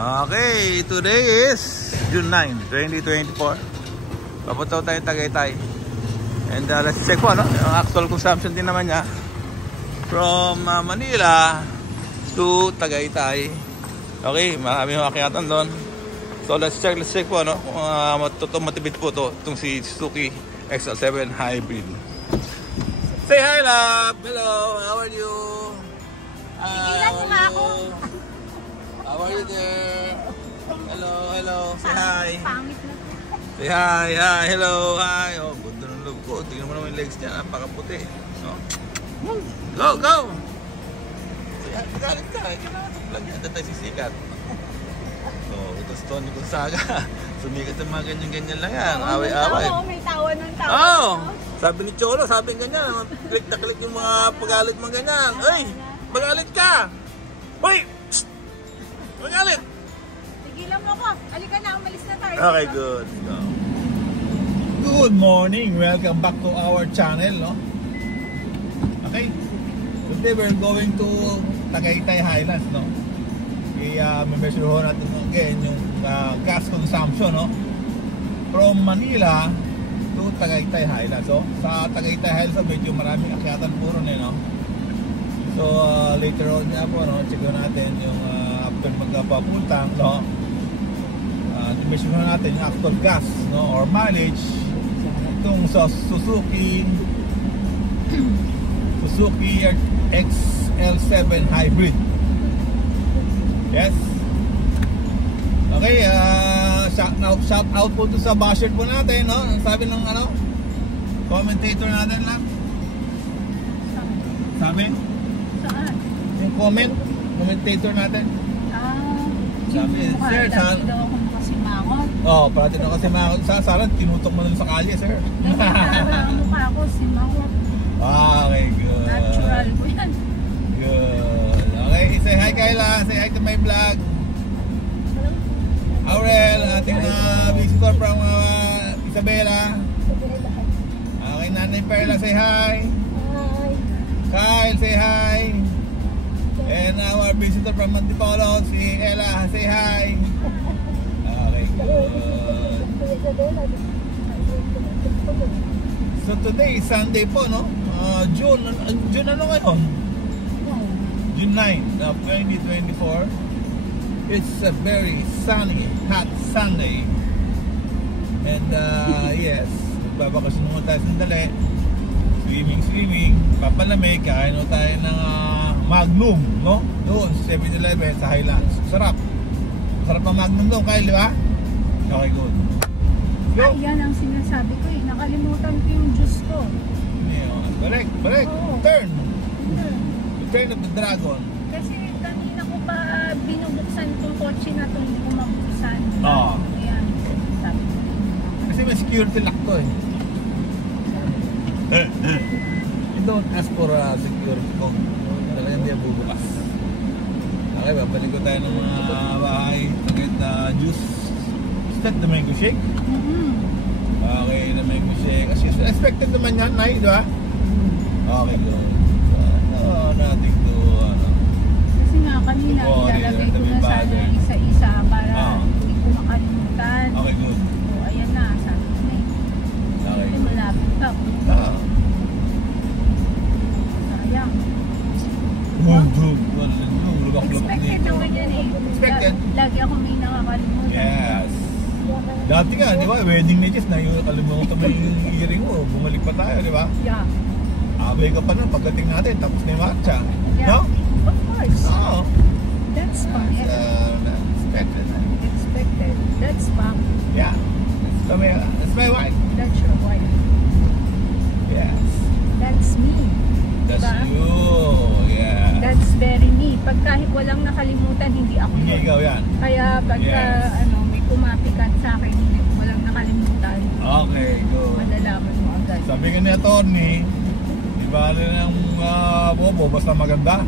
Okay, today is June 9, 2024. Papunta tayo Tagaytay. And let's check po, no? Yung actual consumption din naman niya. From Manila to Tagaytay. Okay, marami yung akyatan doon. So let's check po, no? Kung matibid po to, itong si Suzuki XL7 Hybrid. Say hi, love! Hello, how are you? Tigilan mo nga ako. How are you there? Hello. Say hi. Pangit na. Say hi. Hello, hi. Oh, ganda ng loob ko. Tingnan mo naman yung legs niya. Napakaputi. No? Go! Say hi. Galit ka. Kailangan ito vlog niya. Dahil tayo sisikat. So, ito si Tony Gonzaga. Sumikat ang mga ganyan-ganyan lang yan. Away-away. May tawa ng tawa. Oh! Sabi ni Cholo, sabi ganyan. Klik na klik yung mga pagalit mga ganyan. Ay! Magalit ka! Hoy! Magalit! Tigilan mo ko. Halika na, umalis na tayo. Okay, good. Go. Good morning. Welcome back to our channel, no? Okay. Today we're going to Tagaytay Highlands, no? I-measure ho natin again yung gas consumption, no? From Manila to Tagaytay Highlands. So, sa Tagaytay Highlands, medyo maraming akyatan puro na, no? So, later on nga po, no? Check natin yung after magpapuntang, no? I-measure natin yung actual gas, no? Or mileage itong sa Suzuki XL7 Hybrid. Yes. Okay, shout out po to sa basher po natin, no? Sabi ng commentator natin lang. Sabi? Saan? Yung commentator natin. Sabi, sir, saan? Parati daw kasi makot. Sana tinutok mo lang sa kalye, sir. Ang mukha ko, si Mawat. Okay, good. Natural po yan. Good. Okay, say hi Kayla. Say hi to my vlog. Aurel, ating visitor from Isabela. Okay, Nanay Perla, say hi. Hi. Kyle, say hi. And our visitor from Antipolo, si Ella, say hi. Okay, good. So today is Sunday po, no? June ano ngayon? June 9 of 2024. It's a very sunny, hot Sunday. And yes, magbabakasyon naman tayo sandali. Swimming, papalamig, kain mo tayo ng Magnum, no? Doon sa 7-Eleven sa Highlands. Sarap ang Magnum doon, Kyle, di ba? Okay, good. Go! Ay, yan ang sinasabi ko eh. Nakalimutan ko yung juice ko. Balik. Oo. Turn of the dragon. Kasi kanina ko pa binubuksan itong kotse na itong hindi ko mabuksan. Oo. Ayan. Sabi ko. Kasi may security lock to eh. You don't ask for a security code. Talaga hindi ang bubukas. Okay, babalik ko tayo ng mga bahay. Sakit na juice. Is that the mango shake? Okay, the mango shake. As usual, expected naman yan, Nay, di ba? Okay, good. Nothing to, Kasi nga kanina, ilalagay ko na sana isa-isa para hindi ko makalimutan. Okay, good. So, ayan na, sabi ko na eh. Okay. Kasi malapit pa. Sayang. Expected naman yan eh. Expected? Lagi ako may nakakalimutan. Yes. Dati nga, di ba? Wedding nights na yung kalimutan mo yung earring mo. Bumalik pa tayo, di ba? Yeah. Abay ka pa nun pagdating natin. Tapos na yung matcha. Yeah. No? Of course. Oo. That's fine. Expected. Expected. That's fine. Yeah. That's my wife. That's your wife. Yes. That's me. That's Diba? you. Yeah. That's very me. Pag kahit walang nakalimutan, hindi ako Hindi yun. ikaw yan. Kaya pagka may kumapikat sa akin, walang nakalimutan, Okay, good. malalaman mo agad. Sabi nga ni Atty, di ba ng bobo, basta maganda?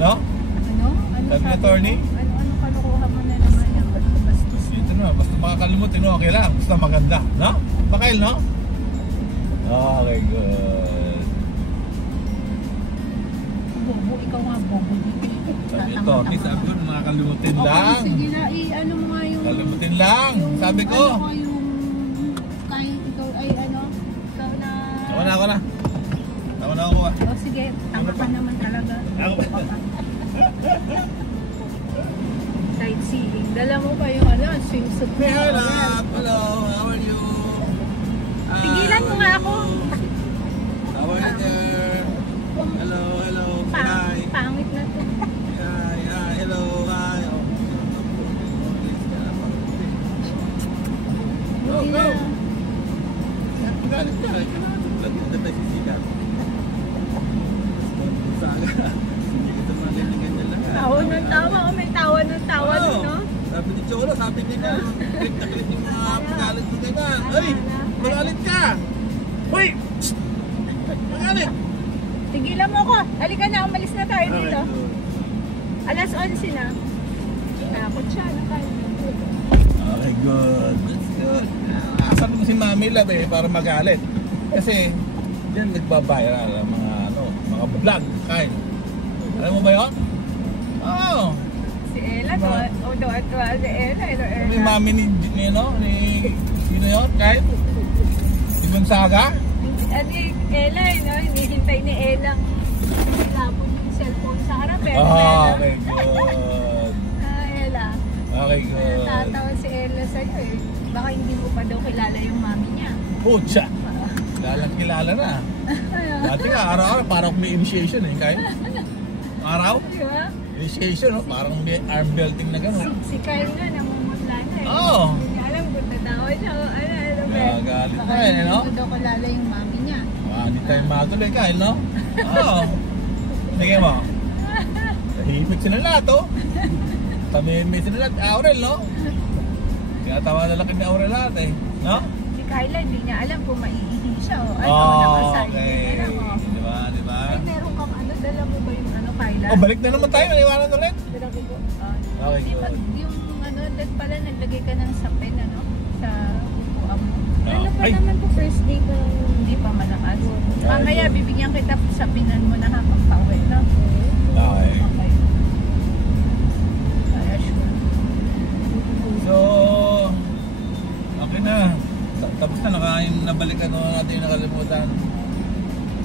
No? Ano? Sabi ni Atty? Ano kalokohan mo na naman yan? Basta. Ito na, basta makakalimutin mo, okay lang. Basta maganda. No? Pakail, no? Okay, good. Bobo, ikaw nga bobo. Sabi ni Atty, sabi ko, makakalimutin lang. Sige na, ano mo nga yung... Kalimutin lang, sabi ko. Ano mo yung... Kahit ikaw ay ano, ikaw na... Ako na. Ako na ako. O sige, tama ka naman talaga. Ako ba? Sightseeing. Dala mo pa yung ano, swimsuit mo. Hello, how are you? Tigilan mo nga ako. How are you there? Hello. Hi. Pangit na to. Hi, hello, hi. Go. Galit ka. Lagyan na tayo sisikat. Saga. Hindi kita ganyan lang. Tawa ng tawa. O may tawa ng tawa doon, no? Sabi ni Cholo, sabi niya na. Click na click yung mga pagalit mo ganyan. Ay, magalit ka. Uy! Magalit. Tigilan mo ko. Halika na, umalis na tayo dito. Alas 11 na. Nakakot siya. Okay, good. That's good. Asan mo si Mami Love para magalit. Kasi, yan nagbabiral ang mga vlog. Kain. Alam mo ba yun? Oo. Si Ella, tuwa si Ella. May Mami ni sino yun? Kain? Si Gonzaga? Ella, hinihintay ni Ella. Lapon yung cellphone sa harap. Okay, good. Ella. Okay, good. Natatawa si Ella sa'yo eh. Baka hindi mo pa daw kilala yung mami niya. Pucha! Kilala na. Dati nga, araw-araw parang may initiation eh. Kaya? Araw? Diba? Initiation, no? Parang may arm belting na gano'n. Si Kyle nga, namumutla na eh. Oo. Hindi alam kung tatawa siya o ano ba. Galit Baka na eh, no? hindi mo daw kilala yung mami niya. Hindi tayo matuloy, Kyle, no? Oo. Sige mo. Nahihipit sila lahat, oh. Tamimik sila lahat. Aurel, no? Kaya tawa na laki ni Aurel lahat, eh. No? Si Kyla, hindi niya alam kung maiihi siya o ano, Oh, nakasign. okay. Alam mo. Diba? Ay, meron kang ano, dala mo ba yung ano, Kyla? Oh, balik na naman tayo. Naiwanan ulit. Dala ko po. Okay, Hindi, good. yung ano, dad pala, naglagay ka ng sapin, ano, sa upuan mo. Ano pa Ay. naman po, first day ka, hindi pa malakas. Mamaya, bibigyan kita sapinan mo na habang pauwi, no? Okay. Okay. Kaya sure. So, okay na. Tapos na, nabalikan natin yung nakalimutan.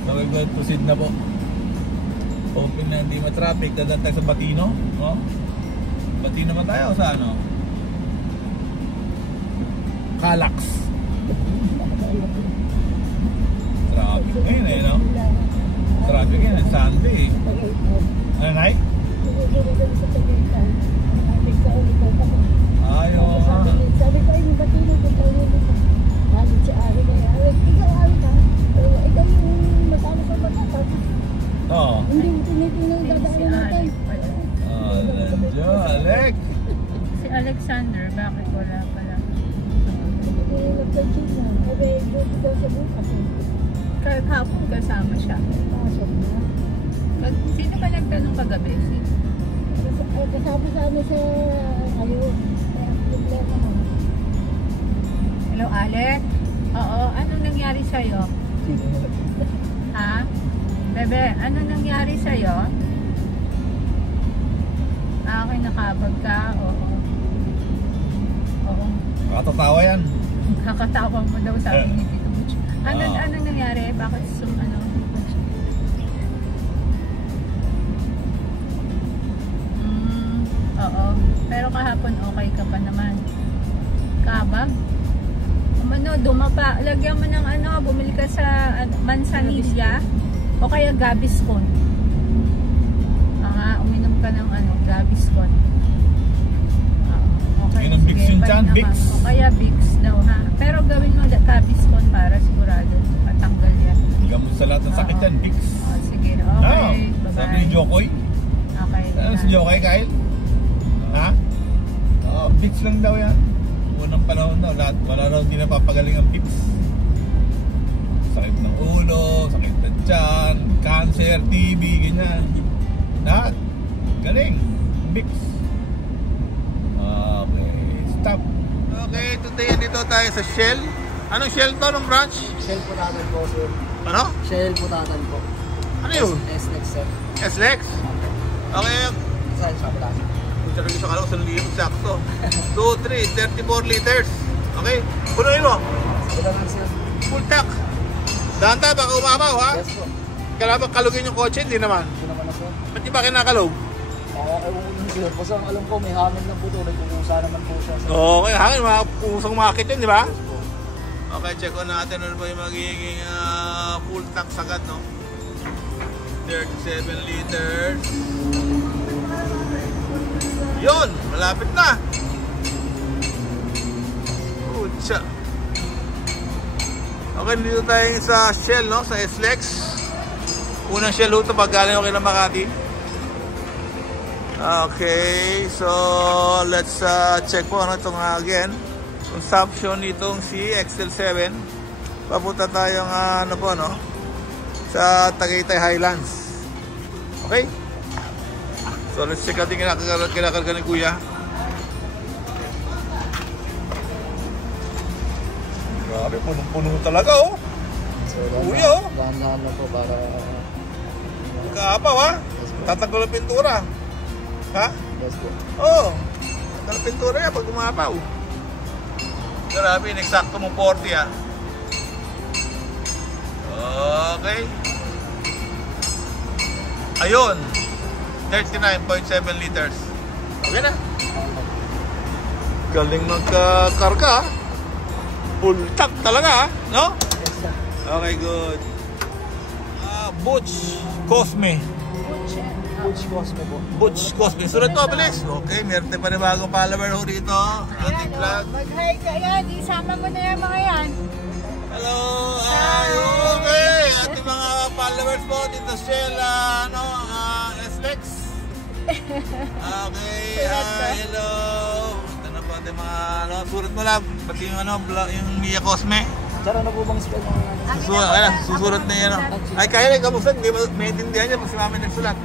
So, we're going to proceed na po. Hoping na hindi ma-traffic. Dadaan tayo sa Batino. No? Batino ba tayo o sa ano? Calax. Traffic ngayon eh, no? Traffic ngayon, Sunday. Ano, Nay? Ayaw. Sabi ko ay Batino kung tayo nito. Galit si Ari kaya. Ikaw Ari ka. Ikaw yung matalo sa bata. Oo. Hindi mo tinitingnan yung dadaan natin. Nandiyo, Alec. Si Alexander, bakit wala pala? Nag-check na. Sabi, duty daw sa bukas. Kahapon kasama siya. Pasok na. Sino ba nagtanong kagabi? Kasama sa ano sa ayun. Kaya problema mo. Hello, Alec? Oo, anong nangyari sa'yo? Ha? Bebe, anong nangyari sa'yo? Okay, nakabag ka? Oo. Oo. Katatawa yan. Kakatawa mo daw sabi ni Tito Butch. Anong nangyari? Bakit ano? Oo. Pero kahapon okay ka pa naman. Kabag? Ano, dumapa. Lagyan mo ng ano, bumili ka sa Manzanilla o kaya Gaviscon. Uminom ka ng ano, Gaviscon. Okay. Yun ang Vicks yun dyan, Vicks. O kaya Vicks daw ha. Pero gawin mo Gaviscon para sigurado matanggal yan. Gamot sa lahat ng sakit yan, Vicks. Sige, okay. Bye-bye. Sabi ni Jokoy. Okay. Ano si Jokoy, Kyle? Ha? Vicks lang daw yan. Unang panahon daw, lahat, wala raw hindi napapagaling ang Vicks. Sakit ng ulo, sakit ng tiyan, cancer, TB, ganyan. Lahat. Galing. Vicks. Okay, stop. Okay, today dito tayo sa Shell. Anong Shell to? Anong branch? Shell Putatan po, sir. Ano? Shell Putatan po. Ano yun? SLEX, sir. SLEX? Okay. Saan siya Putatan? Sabi ko sa kalong 1,000 sakto. 2, 3, 34 liters. Okay? Punuin mo. Sige naman, sir. Full tank. Dahan-dahan, baka umabaw, ha? Yes po. Kailangan ba kalugin yung kotse? Hindi naman. Hindi naman na, sir. Ba't di ba kinakalog? Ewan ko din, sir. Basta alam ko, may hangin lang po ito. Nagkukusa naman po siya, sir. Okay, hangin. Mga pusang makit yun, di ba? Yes po. Okay, check on natin ano ba yung magiging full tank sagad, no? 37 liters. Yun, malapit na. Pucha. Okay, dito tayo sa Shell, no? Sa SLEX. Unang Shell ito pag galing ako ng Makati. Okay, so let's check po ano itong again. Consumption nitong si XL7. Papunta tayong ano po, no? Sa Tagaytay Highlands. Okay? So let's check natin kinakarga ni Kuya. Grabe, punong-puno talaga, oh. So, Kuya, oh. dahan-dahan na po para... Kaapaw, ha? Tatanggal ang pintura. Ha? Yes po. Oo. Tatanggal ang pintura yan pag umapaw. Grabe, eksakto mo 40, ha? Okay. Ayun. 39.7 liters. Okay na. Galing magkakarga, ha? Full tank talaga, ha? No? Yes, sir. Okay, good. Butch Cosme. Butch Cosme po. Butch Cosme. Sunod to, bilis. Okay, meron tayo panibagong follower ho rito. Ating vlog. Mag-hi ka yan. Isama mo na yung mga yan. Hello. Ay, okay. Ating mga followers po dito Shell, SLEX. Okay. Hello. Ito na po ating mga, surat mo lang. Pati yung, yung Mia Cosme. Sir, ano po bang spell ng... Susurat na yan. Ay, kaya rin, kamusta? Hindi may intindihan niya pag si mami nagsulat.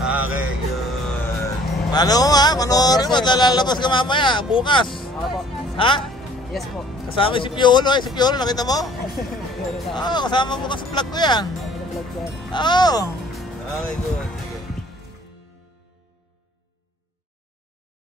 Okay, good. Follow mo, ha? Panoorin mo. Lalabas ka mamaya. Bukas. Ako po. Ha? Yes po. Kasama si Piolo. Si Piolo, nakita mo? Oo, kasama mo ka sa vlog ko yan. Oo. Okay, good.